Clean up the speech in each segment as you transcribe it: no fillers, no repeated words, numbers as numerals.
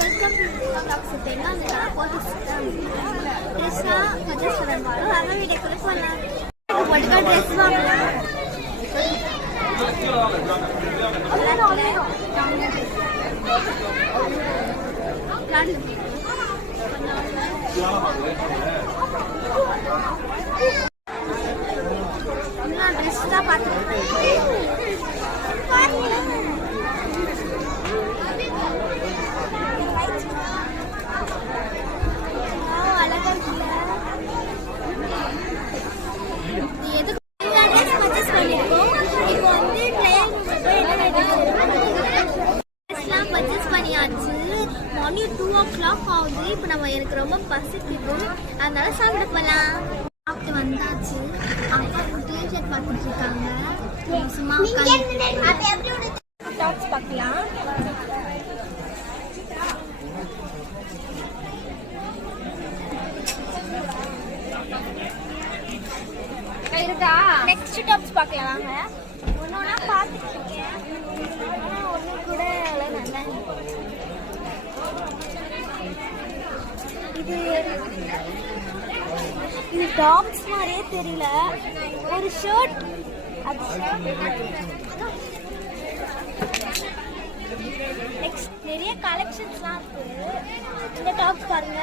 Welcome to tax தேனா நான் போட்டுட்டேன் ட்ரெஸ்ஸா சஜஸ்ட் பண்ணுவாங்க அங்க வீடியோக்குள்ள போலாம் பட்டுக்கா ட்ரெஸ் வாங்கலாம் நான் ட்ரெஸ் தான் பார்த்தேன் மணி 2 o'clock ஆகுது. இப்போ நம்ம எனக்கு ரொம்ப பசிக்குது, அதனால சாப்பிட போகலாம். சாப்பிட்டு வந்தாச்சு. அப்பா டிஷர்ட் பார்த்துட்டு இருக்காங்க. சும்மா டாப்ஸ் பார்க்கலாம். இருக்கா நெக்ஸ்ட் டாப்ஸ் பார்க்கலாம் வாங்க. ஒன்னொன்னா பார்த்துட்டு இருக்கேன். ஒன்று கூட நல்லா இது டாப்ஸ் மாதிரியே தெரியல. ஒரு ஷர்ட் நெக்ஸ்ட் நிறைய கலெக்ஷன்ஸ்லாம் இருக்கு. இந்த டாப்ஸ் பாருங்க.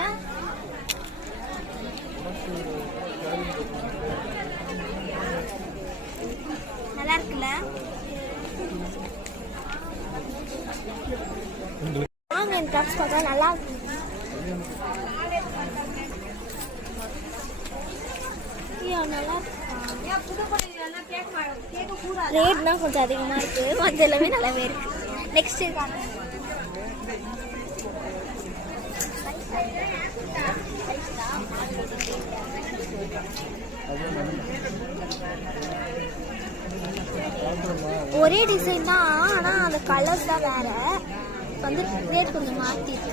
நல்லா இருக்குல்ல? வாங்க இந்த டாப்ஸ் பார்த்தா நல்லா இருக்கு. ரேட் தான் கொஞ்சம் அதிகமா இருக்கு, கொஞ்சம் எல்லாமே நல்லாவே இருக்கு. நெக்ஸ்ட் ஒரே டிசைன் தான், ஆனா அந்த கலர்ஸ் தான் வேற. வந்து ரேட் கொஞ்சம் மாத்திட்டு